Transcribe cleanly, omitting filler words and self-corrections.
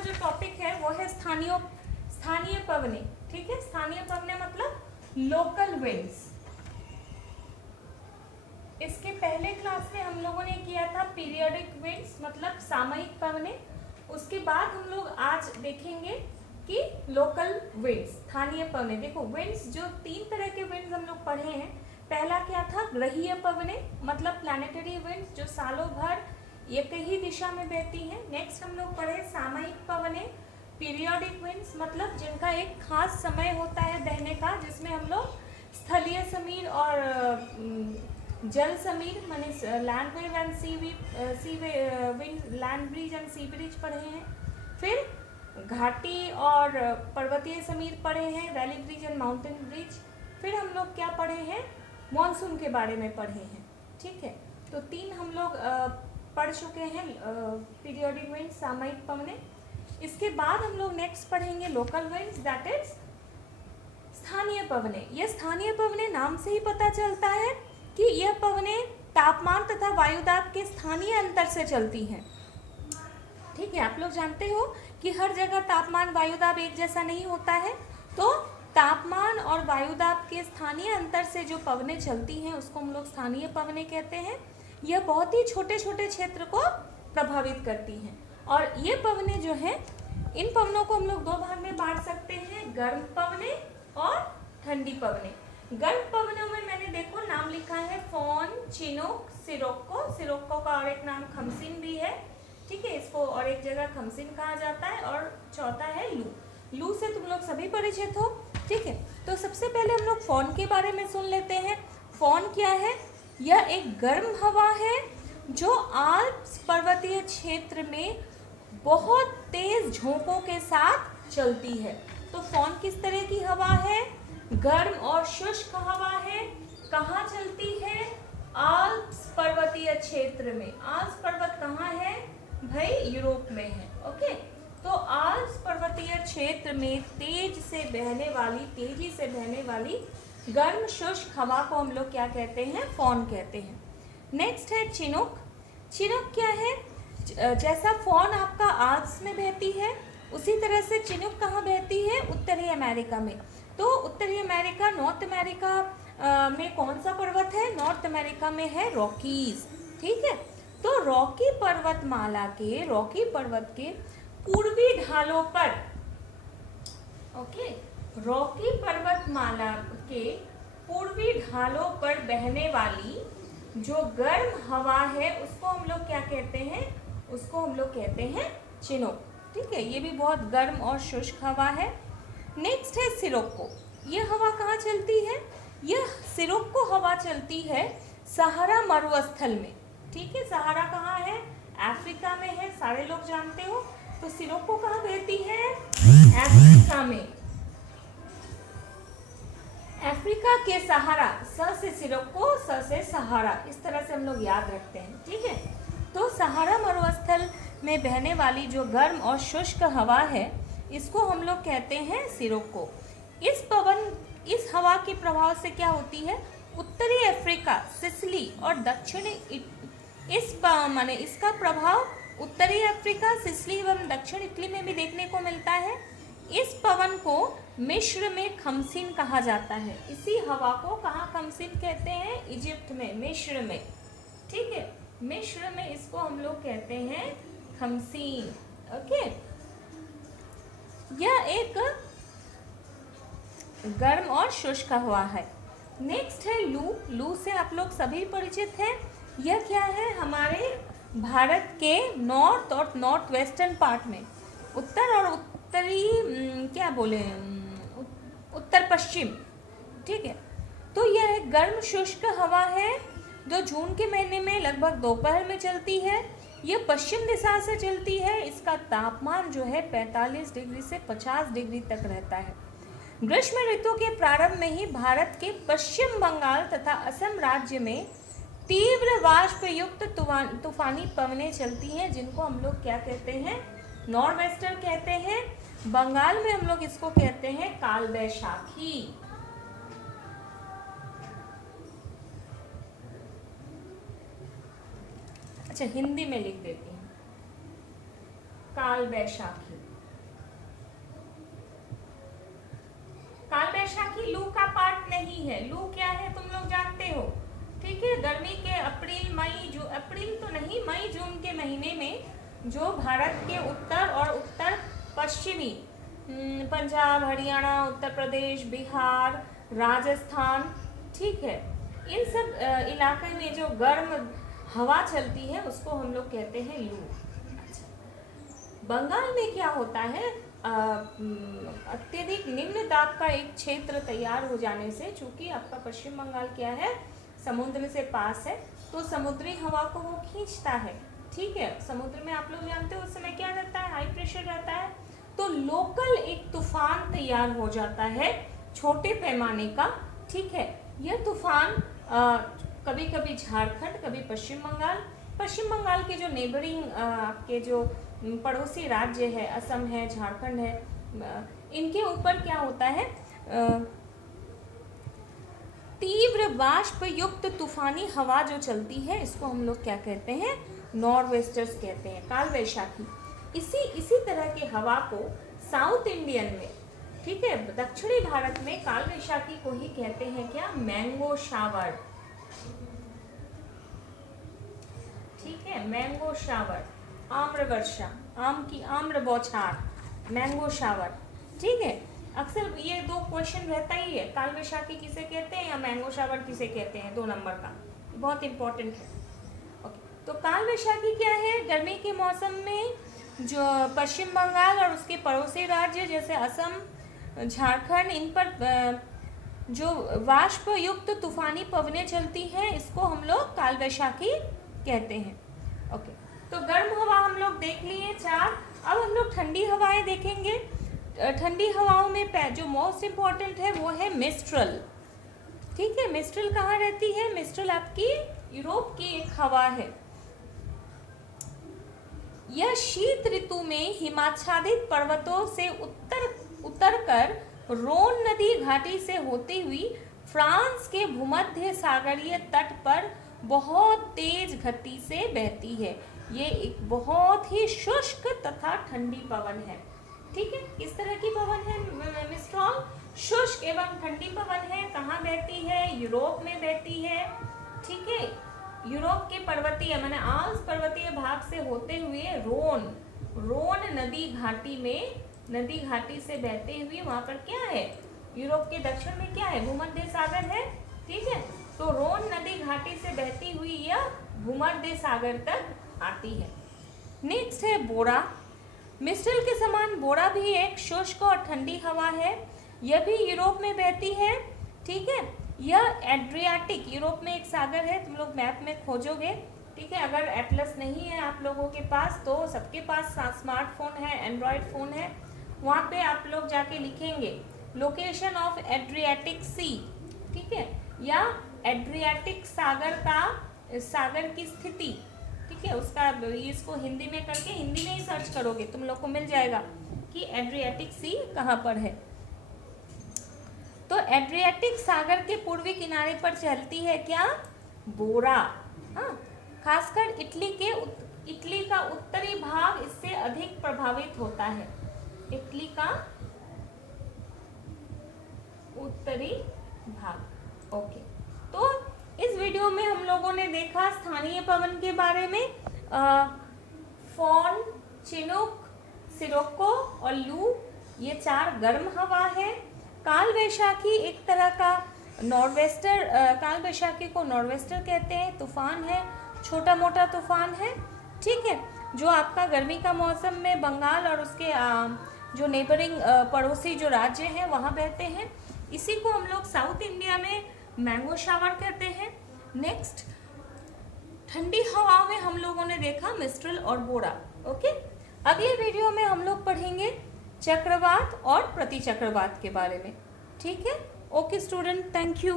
का जो टॉपिक है वो है स्थानीय पवने। ठीक है, स्थानीय पवने मतलब लोकल विंड्स। इसके पहले क्लास में हम लोगों ने किया था पीरियोडिक विंड्स मतलब सामयिक पवने। उसके बाद हम लोग आज देखेंगे कि लोकल विंड्स, स्थानीय पवने। देखो विंड्स, जो 3 तरह के विंड्स हम लोग पढ़े हैं। पहला क्या था, ग्रहीय पवने मतलब प्लैनेटरी विंड्स जो सालों भर एक ही दिशा में बहती हैं। नेक्स्ट हम लोग पढ़े सामयिक पवने, पीरियोडिक विंड्स मतलब जिनका एक खास समय होता है बहने का, जिसमें हम लोग स्थलीय समीर और जल समीर माने land wave and sea wind, land breeze and sea breeze पढ़े हैं। फिर घाटी और पर्वतीय समीर पढ़े हैं, valley breeze and mountain breeze. फिर हम लोग क्या पढ़े हैं, मॉनसून के बारे में पढ़े हैं। ठीक है, तो 3 हम लोग पढ़ चुके हैं, पीरियोडिक विंड, सामयिक पवने। इसके बाद हम लोग नेक्स्ट पढ़ेंगे लोकल विंड्स, दैट इज स्थानीय पवने। यह स्थानीय पवने नाम से ही पता चलता है कि यह पवने तापमान तथा वायुदाब के स्थानीय अंतर से चलती हैं। ठीक है, आप लोग जानते हो कि हर जगह तापमान वायुदाब एक जैसा नहीं होता है, तो तापमान और वायुदाब के स्थानीय अंतर से जो पवने चलती हैं उसको हम लोग स्थानीय पवने कहते हैं। यह बहुत ही छोटे छोटे क्षेत्र को प्रभावित करती हैं। और ये पवने जो हैं, इन पवनों को हम लोग 2 भाग में बांट सकते हैं, गर्म पवने और ठंडी पवने। गर्म पवनों में मैंने देखो नाम लिखा है फोन, चिनोक, सिरोक्को। सिरोक्को का और एक नाम खमसिन भी है। ठीक है, इसको और एक जगह खमसिन कहा जाता है। और चौथा है लू। लू से तुम लोग सभी परिचित हो। ठीक है, तो सबसे पहले हम लोग फोन के बारे में सुन लेते हैं। फोन क्या है, यह एक गर्म हवा है जो आल्प्स पर्वतीय क्षेत्र में बहुत तेज झोंकों के साथ चलती है। तो फोन किस तरह की हवा है, गर्म और शुष्क हवा है। कहाँ चलती है, आल्प्स पर्वतीय क्षेत्र में। आल्प्स पर्वत कहाँ है भाई, यूरोप में है। ओके, तो आल्प्स पर्वतीय क्षेत्र में तेजी से बहने वाली गर्म शुष्क हवा को हम लोग क्या कहते हैं, फोन कहते हैं। नेक्स्ट है चिनोक। चिनोक क्या है, जैसा फोन आपका आल्प्स में बहती है उसी तरह से चिनोक कहाँ बहती है, उत्तरी अमेरिका में। तो उत्तरी अमेरिका, नॉर्थ अमेरिका में कौन सा पर्वत है, नॉर्थ अमेरिका में है रॉकीज। ठीक है, तो रॉकी पर्वत के पूर्वी ढालों पर, ओके, रॉकी पर्वतमाला के पूर्वी ढालों पर बहने वाली जो गर्म हवा है उसको हम लोग क्या कहते हैं, उसको हम लोग कहते हैं चिनोक। ठीक है, ये भी बहुत गर्म और शुष्क हवा है। नेक्स्ट है सिरोक्को। यह हवा कहाँ चलती है, यह सिरोक्को हवा चलती है सहारा मरुस्थल में। ठीक है, सहारा कहाँ है, अफ्रीका में है, सारे लोग जानते हो। तो सिरोक्को कहाँ बहती है, अफ्रीका में। अफ्रीका के सहारा, स से सिरोक्को, स से सहारा, इस तरह से हम लोग याद रखते हैं। ठीक है, तो सहारा मरुस्थल में बहने वाली जो गर्म और शुष्क हवा है इसको हम लोग कहते हैं सिरोक्को। इस हवा के प्रभाव से क्या होती है, उत्तरी अफ्रीका, सिसिली और दक्षिणी इसका प्रभाव उत्तरी अफ्रीका, सिसिली एवं दक्षिण इटली में भी देखने को मिलता है। इस पवन को मिस्र में खमसिन कहा जाता है। इसी हवा को कहाँ खमसिन कहते हैं, इजिप्ट में, मिस्र में। ठीक है, मिस्र में इसको हम लोग कहते हैं खमसिन। ओके, यह एक गर्म और शुष्क हवा है। नेक्स्ट है लू। लू से आप लोग सभी परिचित हैं। यह क्या है, हमारे भारत के नॉर्थ और नॉर्थ वेस्टर्न पार्ट में, उत्तर और उत्तरी क्या बोले, उत्तर पश्चिम। ठीक है, तो यह एक गर्म शुष्क हवा है जो जून के महीने में लगभग दोपहर में चलती है। यह पश्चिम दिशा से चलती है। इसका तापमान जो है 45 डिग्री से 50 डिग्री तक रहता है। ग्रीष्म ऋतु के प्रारंभ में ही भारत के पश्चिम बंगाल तथा असम राज्य में तीव्र वाष्प युक्त तूफानी पवनें चलती हैं, जिनको हम लोग क्या कहते हैं, नॉर्थ वेस्टर कहते हैं। बंगाल में हम लोग इसको कहते हैं काल बैशाखी। अच्छा, हिंदी में लिख देती हूँ, काल बैशाखी। वैशाखी लू का पार्ट नहीं है। लू क्या है तुम लोग जानते हो, ठीक है। गर्मी के अप्रैल मई जून, अप्रैल तो नहीं, मई जून के महीने में जो भारत के उत्तर और उत्तर पश्चिमी पंजाब, हरियाणा, उत्तर प्रदेश, बिहार, राजस्थान, ठीक है, इन सब इलाके में जो गर्म हवा चलती है उसको हम लोग कहते हैं लू। बंगाल में क्या होता है, अत्यधिक निम्न दाब का एक क्षेत्र तैयार हो जाने से, चूंकि आपका पश्चिम बंगाल क्या है, समुद्र से पास है, तो समुद्री हवा को वो खींचता है, ठीक है। समुद्र में आप लोग जानते हो उस समय क्या रहता है, हाई प्रेशर रहता है, तो लोकल एक तूफान तैयार हो जाता है छोटे पैमाने का, ठीक है। यह तूफान कभी कभी झारखंड, कभी पश्चिम बंगाल के जो नेबरिंग आपके जो पड़ोसी राज्य है, असम है, झारखंड है, इनके ऊपर क्या होता है, तीव्र वाष्प युक्त तूफानी हवा जो चलती है, इसको हम लोग क्या कहते हैं, नॉर्वेस्टर्स कहते हैं, काल वैशाखी। इसी तरह की हवा को साउथ इंडियन में, ठीक है, दक्षिणी भारत में काल वैशाखी को ही कहते हैं क्या, मैंगो शावर, ठीक है, मैंगो शावर, आम्र वर्षा, आम की आम्र बौछार, मैंगो शावर, ठीक है। अक्सर ये दो क्वेश्चन रहता ही है, काल वैशाखी किसे कहते हैं या मैंगो शावर किसे कहते हैं, 2 नंबर का, बहुत इंपॉर्टेंट है। ओके, तो काल वैशाखी क्या है, गर्मी के मौसम में जो पश्चिम बंगाल और उसके पड़ोसी राज्य जैसे असम, झारखंड, इन पर जो वाष्प युक्त तूफानी पवनें चलती हैं, इसको हम लोग काल वैशाखी कहते हैं। ओके, तो गर्म हवा हम लोग देख लिए 4। अब हम लोग ठंडी हवाएं देखेंगे। ठंडी हवाओं में जो मोस्ट इम्पॉर्टेंट है वो है मिस्ट्रल, ठीक है। मिस्ट्रल कहाँ रहती है, मिस्ट्रल आपकी यूरोप की एक हवा है। यह शीत ऋतु में हिमाच्छादित पर्वतों से उतरकर रोन नदी घाटी से होती हुई फ्रांस के भूमध्य सागरीय तट पर बहुत तेज गति से बहती है। ये एक बहुत ही शुष्क तथा ठंडी पवन है, ठीक है। किस तरह की पवन है मिस्ट्रॉल, शुष्क एवं ठंडी पवन है। कहाँ बहती है, यूरोप में बहती है, ठीक है। यूरोप के पर्वतीय माने आल्प्स पर्वतीय भाग से होते हुए रोन नदी घाटी से बहते हुए वहां पर क्या है, यूरोप के दक्षिण में क्या है, भूमध्य सागर है, ठीक है। तो रोन नदी घाटी से बहती हुई यह भूमध्य सागर तक आती है। नेक्स्ट है बोरा। मिस्ट्रल के समान बोरा भी एक शुष्क और ठंडी हवा है। यह भी यूरोप में बहती है, ठीक है। यह एड्रियाटिक, यूरोप में एक सागर है, तुम लोग मैप में खोजोगे, ठीक है। अगर एटलस नहीं है आप लोगों के पास तो सबके पास स्मार्टफोन है, एंड्रॉयड फ़ोन है, वहाँ पे आप लोग जाके लिखेंगे लोकेशन ऑफ एड्रियाटिक सी, ठीक है, या एड्रियाटिक सागर की स्थिति, ठीक है। उसका इसको हिंदी में करके हिंदी में ही सर्च करोगे तुम लोग को मिल जाएगा कि एड्रियाटिक सी कहाँ पर है। तो एड्रियाटिक सागर के पूर्वी किनारे पर चलती है क्या, बोरा। हाँ, खासकर इटली का उत्तरी भाग इससे अधिक प्रभावित होता है। इटली का उत्तरी भाग। ओके, तो इस वीडियो में हम लोगों ने देखा स्थानीय पवन के बारे में, फॉन, चिनूक, सिरोको और लू, ये 4 गर्म हवा है। काल वैशाखी एक तरह का नॉर्वेस्टर, काल वैशाखी को नॉर्वेस्टर कहते हैं, तूफान है, छोटा मोटा तूफान है, ठीक है, जो आपका गर्मी का मौसम में बंगाल और उसके जो नेबरिंग पड़ोसी जो राज्य हैं वहाँ बहते हैं। इसी को हम लोग साउथ इंडिया में मैंगो शावर कहते हैं। नेक्स्ट, ठंडी हवाओं में हम लोगों ने देखा मिस्ट्रल और बोरा। ओके, अगले वीडियो में हम लोग पढ़ेंगे चक्रवात और प्रतिचक्रवात के बारे में, ठीक है। Okay student, thank you.